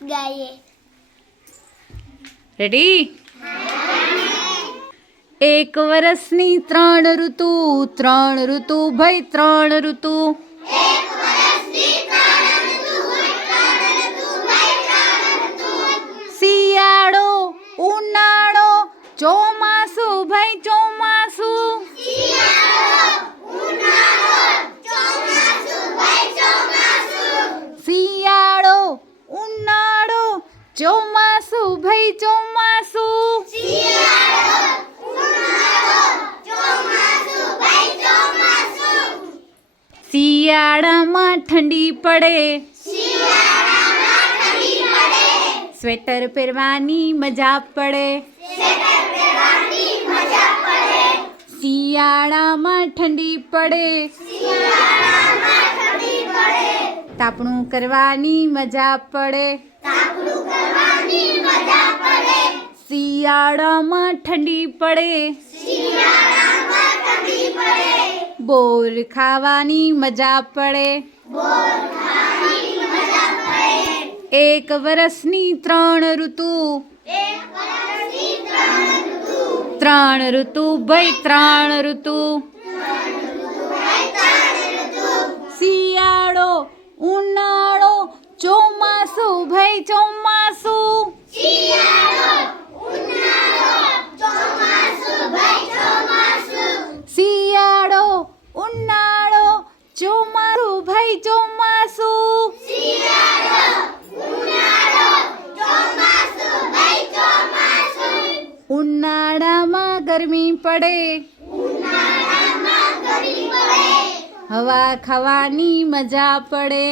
ગાઈએ. રેડી? એક વર્ષની 3 ઋતુ, 3 ઋતુ ભાઈ 3 ઋતુ. શિયાળો, ઉનાળો, ચોમાસું ભાઈ ચોમાસું. શિયાળો, ઉનાળો, ચોમાસું ભાઈ ચોમાસું. શિયાળામાં ઠંડી પડે, સ્વેટર પહેરવાની મજા પડે. શિયાળામાં ઠંડી પડે, તાપણું કરવાની મજા પડે. શિયાળામાં ઠંડી પડે, બોર ખાવાની મજા પડે. એક વર્ષની 3 ઋતુ, 3 ઋતુ ભાઈ 3 ઋતુ. શિયાળો, ઉનાળો, ચોમાસું ભાઈ ચોમાસું. શિયાળો, ઉનાળો, ચોમાસું ભાઈ ચોમાસું. ઉનાળામાં ગરમી પડે, હવા ખાવાની મજા પડે.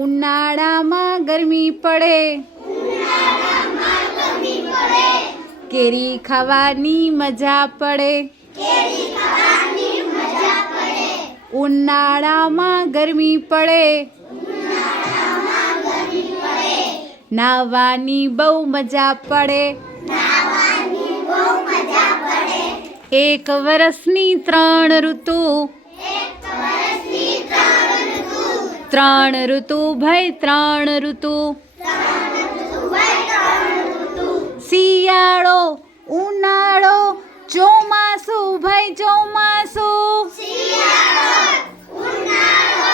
ઉનાળામાં ગરમી પડે, કેરી ખાવાની મજા પડે. ઉનાળામાં ગરમી પડે, નાહવાની બહુ મજા પડે. એક વર્ષની 3 ઋતુ, 3 ઋતુ ભાઈ 3 ઋતુ. શિયાળો, ઉનાળો, ચોમાસું ભાઈ ચોમાસું. શિયાળો, ઉનાળો,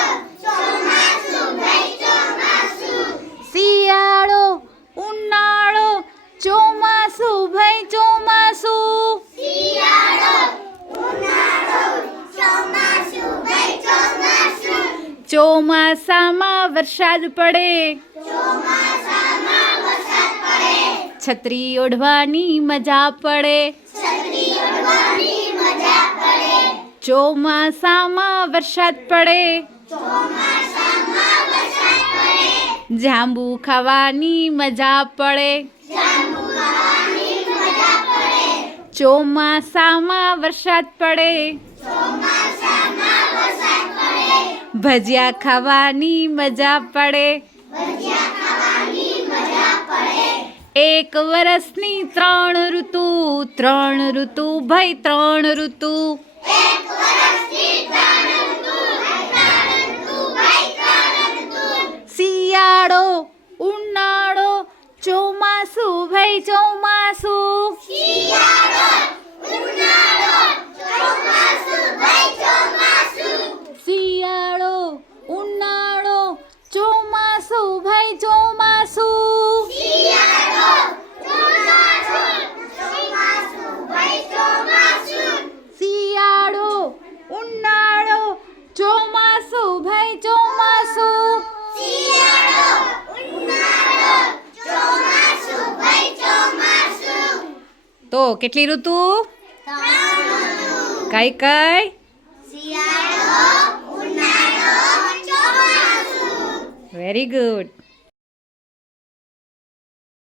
ચોમાસું ભાઈ ચોમાસું. ચોમાસામાં વરસાદ પડે, છત્રી ઓઢવાની મજા પડે. ચોમાસામાં વરસાદ પડે, જાંબુ ખાવાની મજા પડે. ચોમાસામાં વરસાદ પડે, ભજીયા ખાવાની મજા પડે. એક વર્ષની 3 ઋતુ, 3 ઋતુ ભાઈ 3 ઋતુ. શિયાળો, ઉનાળો, ચોમાસું ભાઈ ચોમાસું. શિયાળો, ઉનાળો, ચોમાસું ભાઈ ચોમાસું. શિયાળો, ઉનાળો, ચોમાસું ભાઈ ચોમાસું. તો કેટલી ઋતુ? કઈ કઈ? Very good.